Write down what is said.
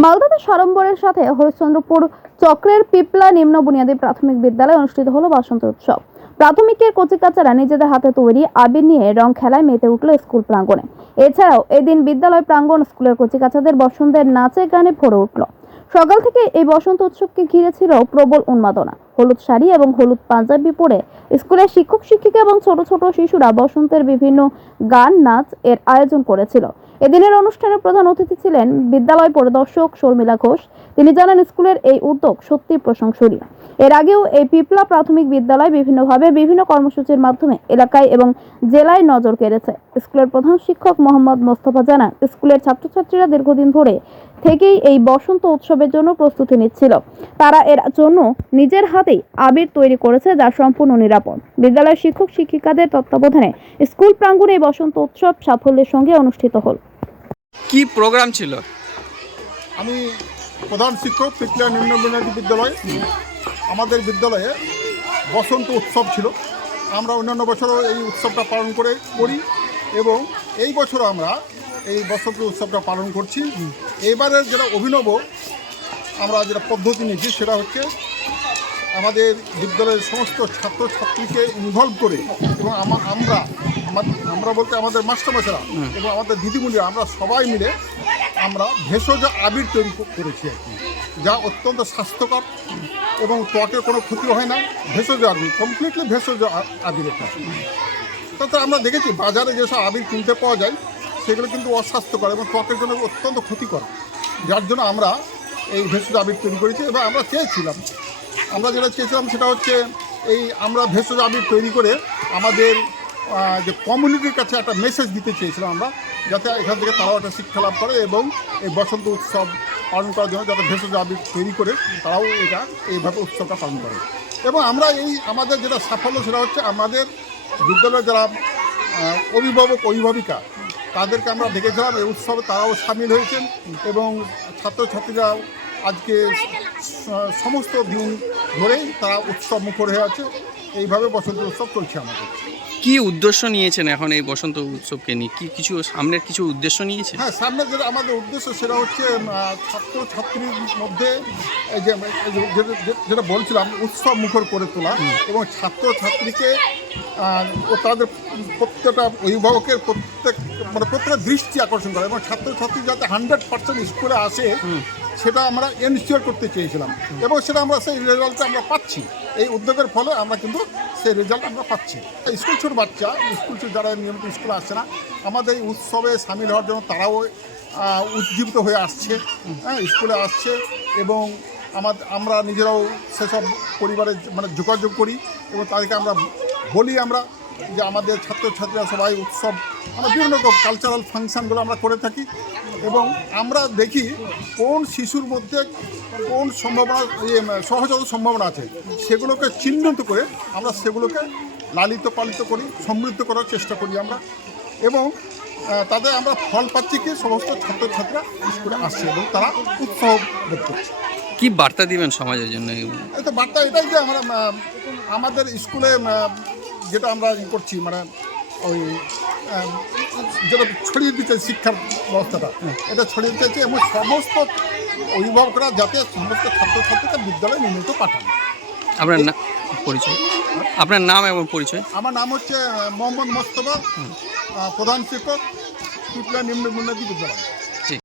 মালদাতে সাড়ম্বরের সাথে হরিশ্চন্দ্রপুর চক্রের পিপলা নিম্ন বুনিয়াদী প্রাথমিক বিদ্যালয়ে অনুষ্ঠিত হলো বসন্ত উৎসব। প্রাথমিকের কচিকাচারা নিজেদের হাতে তৈরি আবির নিয়ে রং খেলায় মেতে উঠল স্কুল প্রাঙ্গণে। এছাড়াও এদিন বিদ্যালয় প্রাঙ্গণ স্কুলের কচিকাচাদের বসন্তের নাচে গানে ভরে উঠল। সকাল থেকে এই বসন্ত উৎসবকে ঘিরে ছিল প্রবল উন্মাদনা। হলুদ শাড়ি এবং হলুদ পাঞ্জাবি পরে স্কুলের শিক্ষক, শিক্ষিকা এবং ছোট ছোট শিশুরা বসন্তের বিভিন্ন গান, নাচ এর আয়োজন করেছিল। এদিনের অনুষ্ঠানে প্রধান অতিথি ছিলেন বিদ্যালয় পরিদর্শক শর্মিলা ঘোষ। তিনি জানান, স্কুলের এই উদ্যোগ সত্যি প্রশংসনীয়। এর আগেও এই পিপলা প্রাথমিক বিদ্যালয় বিভিন্নভাবে বিভিন্ন কর্মসূচির মাধ্যমে এলাকায় এবং জেলায় নজর কেড়েছে। স্কুলের প্রধান শিক্ষক মোহাম্মদ মোস্তফা জানান, স্কুলের ছাত্রছাত্রীরা দীর্ঘদিন ধরে থেকেই এই বসন্ত উৎসবের জন্য প্রস্তুতি নিচ্ছিল। তারা এর জন্য নিজের হাতেই আবির তৈরি করেছে যা সম্পূর্ণ নিরাপদ। বিদ্যালয়ের শিক্ষক শিক্ষিকাদের তত্ত্বাবধানে স্কুল প্রাঙ্গণে এই বসন্ত উৎসব সাফল্যের সঙ্গে অনুষ্ঠিত হল। কি প্রোগ্রাম ছিল? আমি প্রধান শিক্ষক পিপলিয়া নিম্ন বুনিয়াদী বিদ্যালয়। আমাদের বিদ্যালয়ে বসন্ত উৎসব ছিল। আমরা অন্যান্য বছরও এই উৎসবটা পালন করে করি এবং এই বছরও আমরা এই বসন্ত উৎসবটা পালন করছি। এবারের যেটা অভিনব আমরা যেটা পদ্ধতি নিয়েছি সেটা হচ্ছে আমাদের বিদ্যালয়ের সমস্ত ছাত্রছাত্রীকে ইনভলভ করে এবং আমা- আমরা আমা- আমরা বলতে আমাদের মাস্টারমশাইরা এবং আমাদের দিদিমণিরা, আমরা সবাই মিলে আমরা ভেষজ আবির তৈরি করেছি আর কি, যা অত্যন্ত স্বাস্থ্যকর এবং ত্বকের কোনো ক্ষতি হয় না। ভেষজ আবির কমপ্লিটলি ভেষজ আবির এটা। তাছাড়া আমরা দেখেছি বাজারে যেসব আবির কিনতে পাওয়া যায়, সেগুলো কিন্তু অস্বাস্থ্যকর এবং ত্বকের জন্য অত্যন্ত ক্ষতিকর, যার জন্য আমরা এই ভেষজ আবির তৈরি করেছি এবং আমরা চেয়েছিলাম আমরা যেটা চেয়েছিলাম সেটা হচ্ছে এই আমরা ভেষজ আবির তৈরি করে আমাদের যে কমিউনিটির কাছে একটা মেসেজ দিতে চেয়েছিলাম আমরা, যাতে এখান থেকে তারাও একটা শিক্ষা লাভ করে এবং এই বসন্ত উৎসব পালন করার জন্য যাতে ভেষজ আবির তৈরি করে তারাও এটা, এইভাবে উৎসবটা পালন করে। এবং আমরা এই আমাদের যেটা সাফল্য সেটা হচ্ছে আমাদের বিদ্যালয়ের যারা অভিভাবক, অভিভাবিকা, তাদেরকে আমরা ডেকেছিলাম এই উৎসবে তারাও সামিল হয়েছেন এবং ছাত্রছাত্রীরা আজকে সমস্ত দিন ধরেই তারা উৎসব মুখর হয়ে আছে। এইভাবে বসন্ত উৎসব চলছে আমাদের। কি উদ্দেশ্য নিয়েছেন এখন এই বসন্ত উৎসবকে নিয়ে? কি কিছু সামনের কিছু উদ্দেশ্য নিয়েছে? হ্যাঁ সামনে যেটা আমাদের উদ্দেশ্য সেটা হচ্ছে ছাত্র ছাত্রীর মধ্যে এই যে যেটা বলছিলাম উৎসব মুখর করে তোলা এবং ছাত্র ছাত্রীকে ও তাদের প্রত্যেকটা অভিভাবকের প্রত্যেক মানে প্রত্যেকটা দৃষ্টি আকর্ষণ করা এবং ছাত্রছাত্রী যাতে হান্ড্রেড পার্সেন্ট স্কুলে আসে সেটা আমরা এনশিওর করতে চেয়েছিলাম। এবং সেটা আমরা সেই রেজাল্টটা আমরা পাচ্ছি। এই উদ্যোগের ফলে আমরা কিন্তু সেই রেজাল্ট আমরা পাচ্ছি। স্কুল ছোট বাচ্চা স্কুল ছোট যারা নিয়মিত স্কুলে আসছে না আমাদের এই উৎসবে সামিল হওয়ার জন্য তারাও উজ্জীবিত হয়ে আসছে হ্যাঁ স্কুলে আসছে এবং আমাদের আমরা নিজেরাও সেসব পরিবারে মানে যোগাযোগ করি এবং তাদেরকে আমরা বলি আমরা যে আমাদের ছাত্রছাত্রীরা সবাই উৎসব আমরা বিভিন্ন রকম কালচারাল ফাংশনগুলো আমরা করে থাকি এবং আমরা দেখি কোন শিশুর মধ্যে কোন সম্ভাবনা ইয়ে, সহজাত সম্ভাবনা আছে সেগুলোকে চিহ্নিত করে আমরা সেগুলোকে লালিত পালিত করি সমৃদ্ধ করার চেষ্টা করি আমরা এবং তাদের আমরা ফল পাচ্ছি কি সমস্ত ছাত্রছাত্রীরা স্কুলে আসছে এবং তারা উৎসাহ বোধ করছে। কি বার্তা দিবেন সমাজের জন্য এই তো বার্তা এটাই যে আমরা আমাদের স্কুলে যেটা আমরা ই করছি মানে ওই যেটা ছড়িয়ে দিতে শিক্ষার ব্যবস্থাটা এটা ছড়িয়ে দিতে এবং সমস্ত অভিভাবকরা যাতে সমস্ত ছাত্রছাত্রীকে বিদ্যালয়ে নিয়মিত পাঠান। আপনার না পরিচয়? আপনার নাম এবং পরিচয়? আমার নাম হচ্ছে মোহাম্মদ মোস্তফা প্রধান শিক্ষক পিপলা নিম্ন বুনিয়াদী বিদ্যালয়